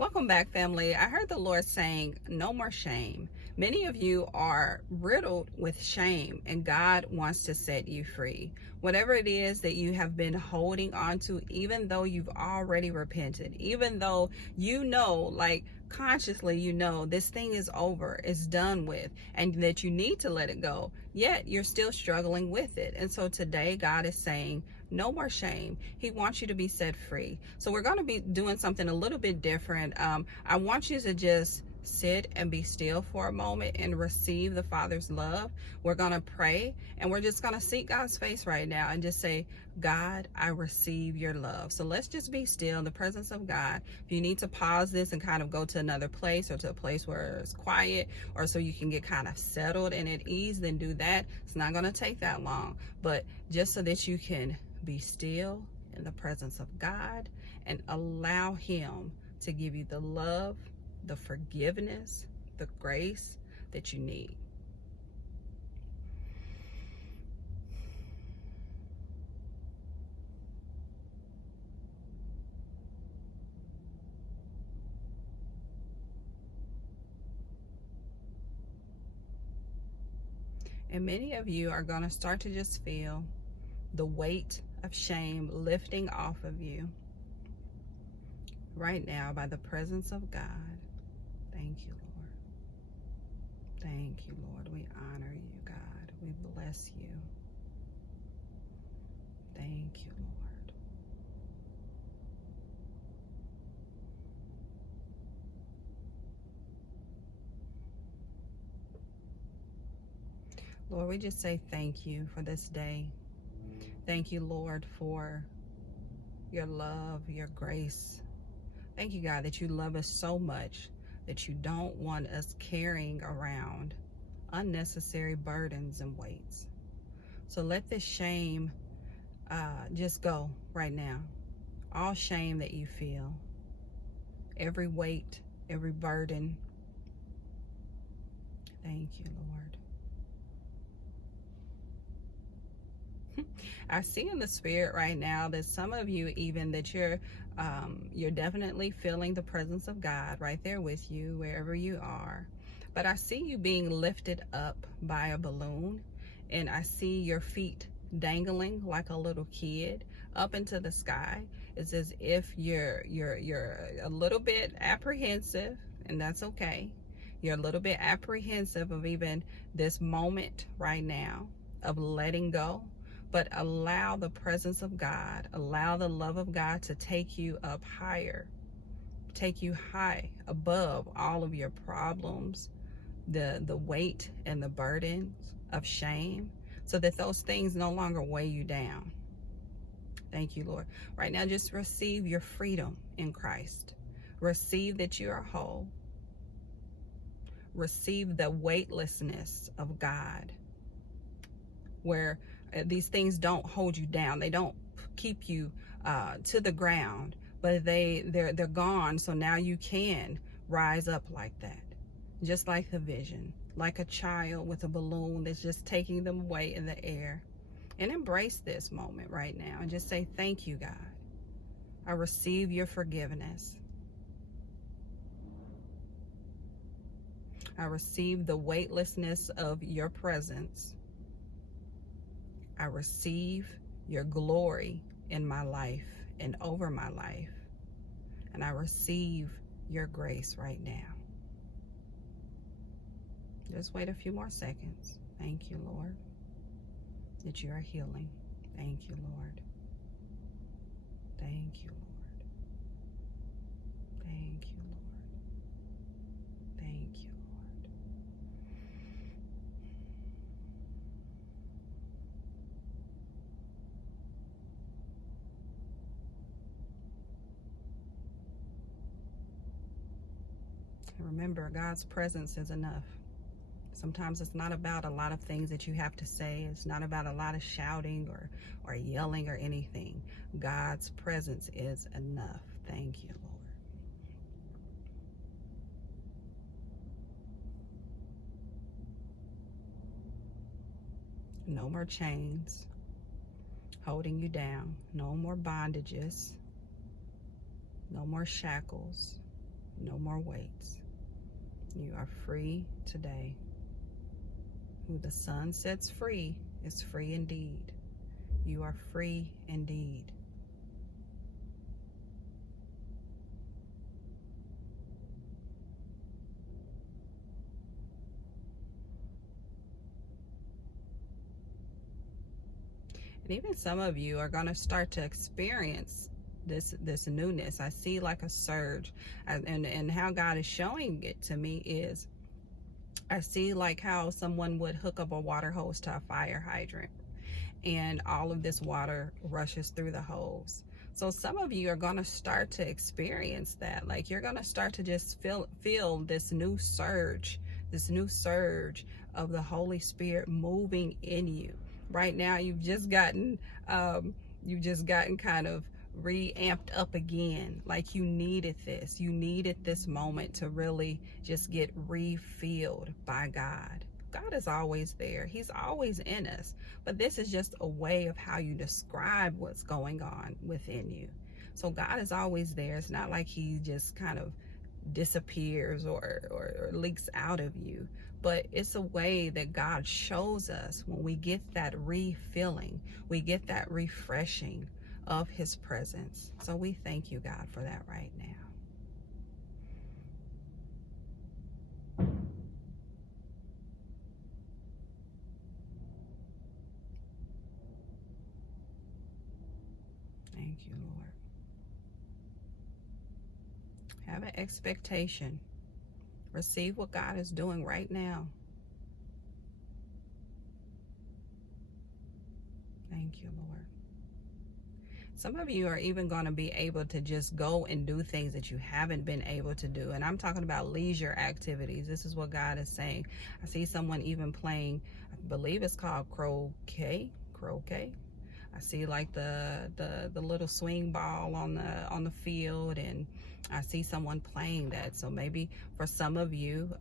Welcome back, family. I heard the Lord saying, no more shame. Many of you are riddled with shame, and God wants to set you free. Whatever it is that you have been holding on to, even though you've already repented, even though you know, like consciously, you know, this thing is over, it's done with, and that you need to let it go, yet you're still struggling with it. And so today, God is saying, no more shame. He wants you to be set free. So we're going to be doing something a little bit different. I want you to just sit and be still for a moment and receive the Father's love. We're going to pray, and we're just going to seek God's face right now and just say, God, I receive your love. So let's just be still in the presence of God. If you need to pause this and kind of go to another place, or to a place where it's quiet, or so you can get kind of settled and at ease, then do that. It's not going to take that long, but just so that you can be still in the presence of God and allow Him to give you the love, the forgiveness, the grace that you need. And many of you are going to start to just feel the weight of shame lifting off of you right now by the presence of God. Thank you, Lord. Thank you, Lord. We honor you, God. We bless you. Thank you, Lord. Lord, we just say thank you for this day. Thank you, Lord, for your love, your grace. Thank you, God, that you love us so much that you don't want us carrying around unnecessary burdens and weights. So let this shame just go right now. All shame that you feel, every weight, every burden. Thank you, Lord. I see in the spirit right now that some of you, even that you're definitely feeling the presence of God right there with you wherever you are. But I see you being lifted up by a balloon, and I see your feet dangling like a little kid up into the sky. It's as if you're a little bit apprehensive, and that's okay. You're a little bit apprehensive of even this moment right now of letting go. But allow the presence of God, allow the love of God to take you up higher, take you high above all of your problems, the weight and the burdens of shame, so that those things no longer weigh you down. Thank you, Lord. Right now, just receive your freedom in Christ. Receive that you are whole. Receive the weightlessness of God, where these things don't hold you down. They don't keep you to the ground, but they're gone. So now you can rise up like that, just like the vision, like a child with a balloon that's just taking them away in the air. And embrace this moment right now and just say, thank you, God. I receive your forgiveness. I receive the weightlessness of your presence. I receive your glory in my life and over my life. And I receive your grace right now. Just wait a few more seconds. Thank you, Lord, that you are healing. Thank you, Lord. Thank you, Lord. Thank you, Lord. Thank you, Lord. Remember, God's presence is enough. Sometimes it's not about a lot of things that you have to say. It's not about a lot of shouting or yelling or anything. God's presence is enough. Thank you, Lord. No more chains holding you down. No more bondages. No more shackles. No more weights. You are free today. Who the Son sets free is free indeed. You are free indeed. And even some of you are going to start to experience this newness. I see like a surge, and how God is showing it to me is I see like how someone would hook up a water hose to a fire hydrant, and all of this water rushes through the hose. So some of you are going to start to experience that. Like you're going to start to just feel this new surge of the Holy Spirit moving in you. Right now you've just gotten kind of re-amped up again. Like you needed this moment to really just get refilled by God. God is always there. He's always in us. But this is just a way of how you describe what's going on within you. So God is always there. It's not like he just kind of disappears or leaks out of you. But it's a way that God shows us when we get that refilling, we get that refreshing of his presence. So we thank you, God, for that right now. Thank you, Lord. Have an expectation. Receive what God is doing right now. Thank you, Lord. Some of you are even going to be able to just go and do things that you haven't been able to do. And I'm talking about leisure activities. This is what God is saying. I see someone even playing, I believe it's called croquet. I see like the little swing ball on the field, and I see someone playing that. So maybe for some of you,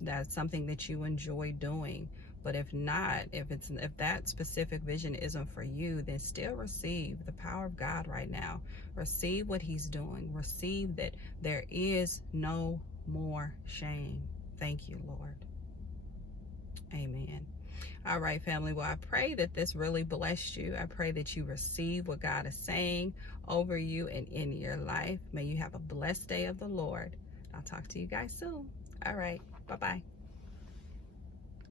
that's something that you enjoy doing. But if not, if that specific vision isn't for you, then still receive the power of God right now. Receive what he's doing. Receive that there is no more shame. Thank you, Lord. Amen. All right, family. Well, I pray that this really blessed you. I pray that you receive what God is saying over you and in your life. May you have a blessed day of the Lord. I'll talk to you guys soon. All right. Bye-bye.